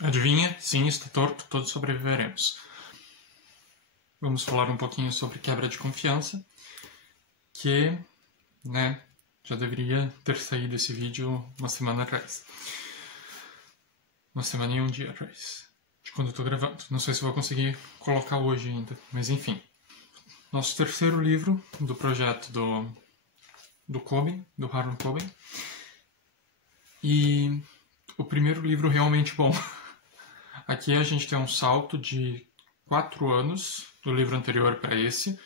Adivinha? Sim, está torto, todos sobreviveremos. Vamos falar um pouquinho sobre quebra de confiança, que, né, já deveria ter saído esse vídeo uma semana atrás. Uma semana e um dia atrás, de quando eu tô gravando. Não sei se vou conseguir colocar hoje ainda, mas enfim. Nosso terceiro livro do projeto do Coben, do Harlan Coben. E o primeiro livro realmente bom. Aqui a gente tem um salto de 4 anos do livro anterior para esse,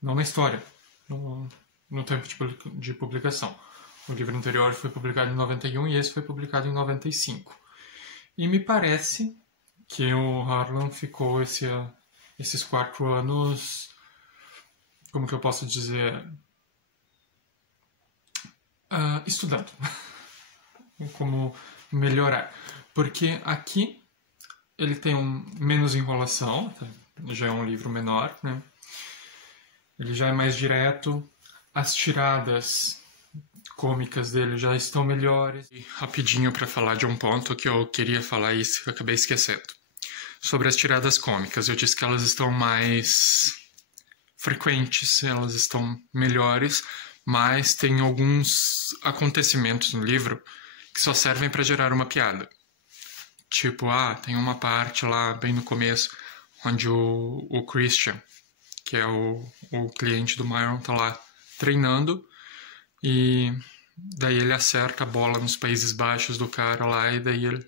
não na história, no tempo de publicação. O livro anterior foi publicado em 91 e esse foi publicado em 95. E me parece que o Harlan ficou esses 4 anos, como que eu posso dizer, estudando como melhorar. Porque aqui ele tem menos enrolação, já é um livro menor, né? Ele já é mais direto, as tiradas cômicas dele já estão melhores. E rapidinho para falar de um ponto que eu queria falar e eu acabei esquecendo. Sobre as tiradas cômicas, eu disse que elas estão mais frequentes, elas estão melhores, mas tem alguns acontecimentos no livro que só servem para gerar uma piada. Tipo, tem uma parte lá bem no começo onde o Christian, que é o cliente do Myron, tá lá treinando e daí ele acerta a bola nos Países Baixos do cara lá e daí ele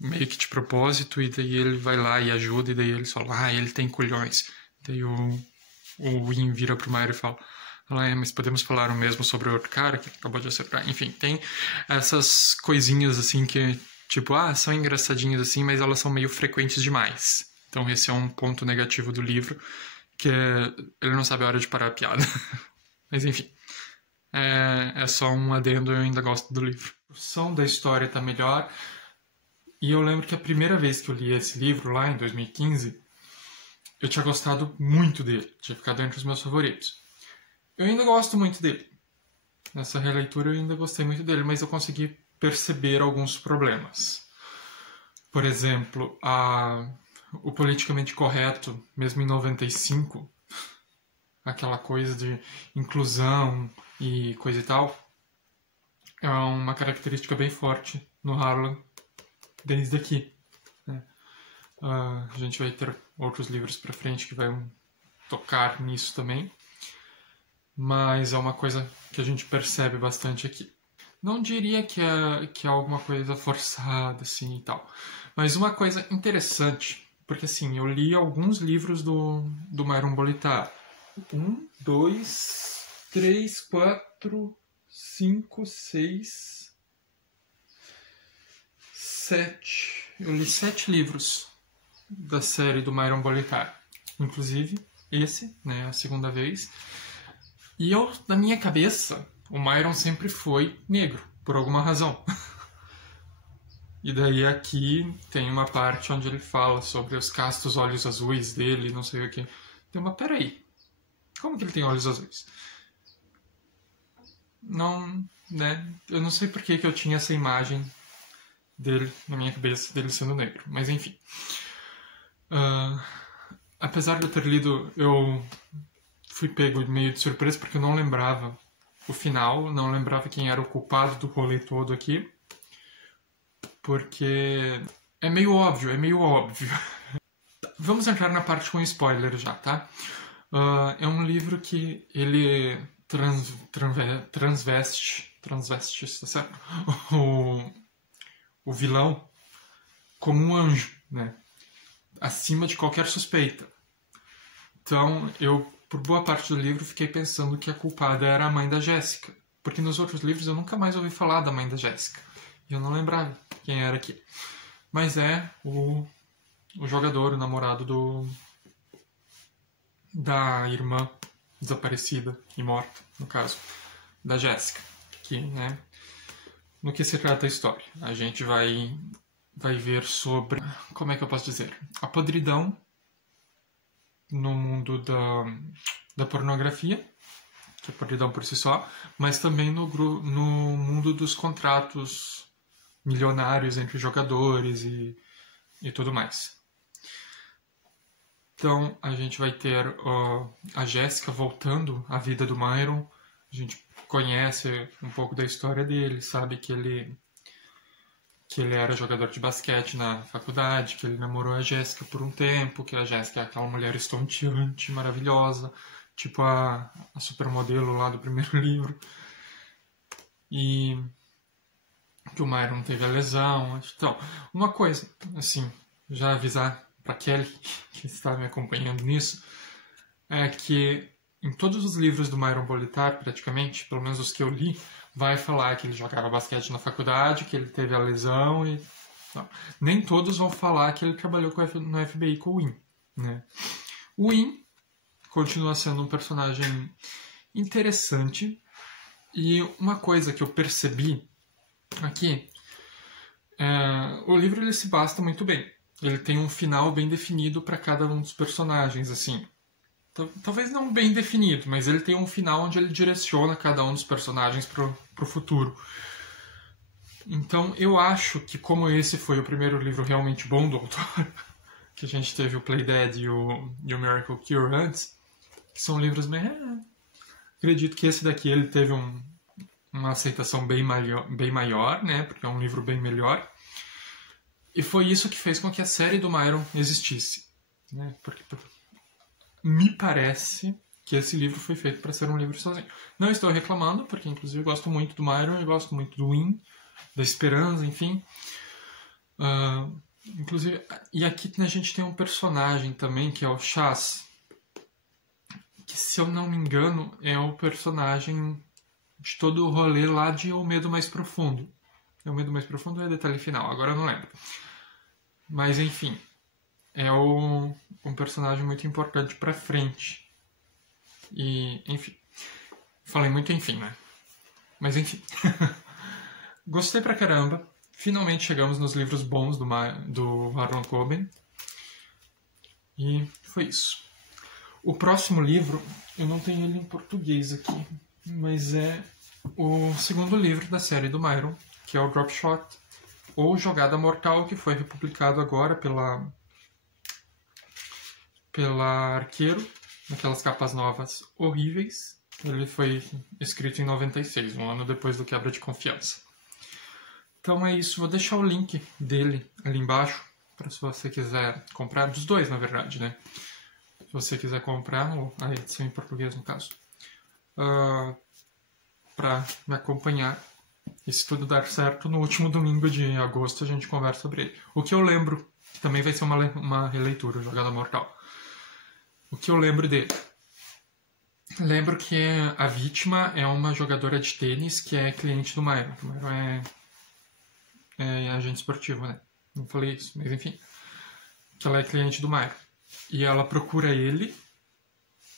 meio que de propósito e daí ele vai lá e ajuda e daí ele fala, ele tem culhões. Daí o Win vira pro Myron e fala, mas podemos falar o mesmo sobre o outro cara que acabou de acertar. Enfim, tem essas coisinhas assim que tipo, são engraçadinhas assim, mas elas são meio frequentes demais. Então esse é um ponto negativo do livro, que ele não sabe a hora de parar a piada. Mas enfim, é só um adendo, eu ainda gosto do livro. A produção da história tá melhor, e eu lembro que a primeira vez que eu li esse livro, lá em 2015, eu tinha gostado muito dele, tinha ficado entre os meus favoritos. Eu ainda gosto muito dele. Nessa releitura eu ainda gostei muito dele, mas eu consegui perceber alguns problemas. Por exemplo, o politicamente correto, mesmo em 95, aquela coisa de inclusão e coisa e tal, é uma característica bem forte no Harlan desde aqui. Né? A gente vai ter outros livros pra frente que vão tocar nisso também, mas é uma coisa que a gente percebe bastante aqui. Não diria que é alguma coisa forçada, assim, e tal. Mas uma coisa interessante, porque, assim, eu li alguns livros do Myron Bolitar. 1, 2, 3, 4, 5, 6, 7. Eu li 7 livros da série do Myron Bolitar. Inclusive, esse, né, a segunda vez. E eu, na minha cabeça, o Myron sempre foi negro, por alguma razão. E daí aqui tem uma parte onde ele fala sobre os castos olhos azuis dele, não sei o que. Então, mas peraí, como que ele tem olhos azuis? Não, né? Eu não sei por que eu tinha essa imagem dele na minha cabeça, dele sendo negro, mas enfim. Apesar de eu ter lido, eu fui pego meio de surpresa porque eu não lembrava o final, não lembrava quem era o culpado do rolê todo aqui, porque é meio óbvio. Vamos entrar na parte com spoiler já, tá? É um livro que ele transveste, tá certo? O vilão como um anjo, né? Acima de qualquer suspeita. Então, eu, por boa parte do livro, fiquei pensando que a culpada era a mãe da Jéssica. Porque nos outros livros eu nunca mais ouvi falar da mãe da Jéssica. E eu não lembrava quem era aqui. Mas é o jogador, o namorado da irmã desaparecida e morta, no caso, da Jéssica. Que, né, no que se trata a história? A gente vai ver sobre, como é que eu posso dizer, a podridão no mundo da pornografia, que é podridão por si só, mas também no mundo dos contratos milionários entre jogadores e e tudo mais. Então, a gente vai ter a Jéssica voltando à vida do Myron. A gente conhece um pouco da história dele, sabe que ele era jogador de basquete na faculdade, que ele namorou a Jéssica por um tempo, que a Jéssica é aquela mulher estonteante, maravilhosa, tipo a supermodelo lá do primeiro livro. E que o Myron teve a lesão. Então, uma coisa, assim, já avisar para Kelly, que está me acompanhando nisso, é que em todos os livros do Myron Bolitar, praticamente, pelo menos os que eu li, vai falar que ele jogava basquete na faculdade, que ele teve a lesão e... Não. Nem todos vão falar que ele trabalhou no FBI com o Win, né? O Win continua sendo um personagem interessante e uma coisa que eu percebi aqui, o livro ele se basta muito bem. Ele tem um final bem definido para cada um dos personagens, assim. Talvez não bem definido, mas ele tem um final onde ele direciona cada um dos personagens pro futuro. Então eu acho que como esse foi o primeiro livro realmente bom do autor, que a gente teve o Play Dead e o Miracle Cure antes, que são livros bem... acredito que esse daqui ele teve uma aceitação bem maior, né? Porque é um livro bem melhor. E foi isso que fez com que a série do Myron existisse, né? Porque me parece que esse livro foi feito para ser um livro sozinho. Não estou reclamando, porque inclusive eu gosto muito do Myron, eu gosto muito do Win, da Esperança, enfim. Inclusive, e aqui a gente tem um personagem também, que é o Chas, que se eu não me engano é o personagem de todo o rolê lá de O Medo Mais Profundo. O Medo Mais Profundo é detalhe final, agora eu não lembro. Mas enfim, é um personagem muito importante pra frente. E, enfim. Falei muito enfim, né? Mas enfim. Gostei pra caramba. Finalmente chegamos nos livros bons do Harlan Coben. E foi isso. O próximo livro, eu não tenho ele em português aqui, mas é o segundo livro da série do Myron, que é o Drop Shot, ou Jogada Mortal, que foi republicado agora pela Arqueiro, naquelas capas novas horríveis. Ele foi escrito em 96, um ano depois do Quebra de Confiança. Então é isso, vou deixar o link dele ali embaixo, para se você quiser comprar, dos dois na verdade, né? Se você quiser comprar, a edição em português no caso, para me acompanhar. E se tudo dar certo, no último domingo de agosto a gente conversa sobre ele. O que eu lembro, que também vai ser uma releitura, Jogada Mortal. O que eu lembro dele? Lembro que a vítima é uma jogadora de tênis que é cliente do Myron. O Myron é agente esportivo, né? Não falei isso, mas enfim. Que ela é cliente do Myron. E ela procura ele,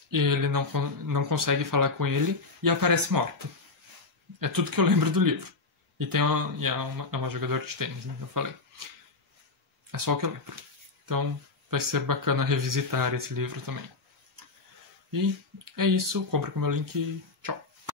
e ele não consegue falar com ele, e aparece morta. É tudo que eu lembro do livro. E é uma jogadora de tênis, né? Eu falei. É só o que eu lembro. Então vai ser bacana revisitar esse livro também. E é isso. Compre com o meu link.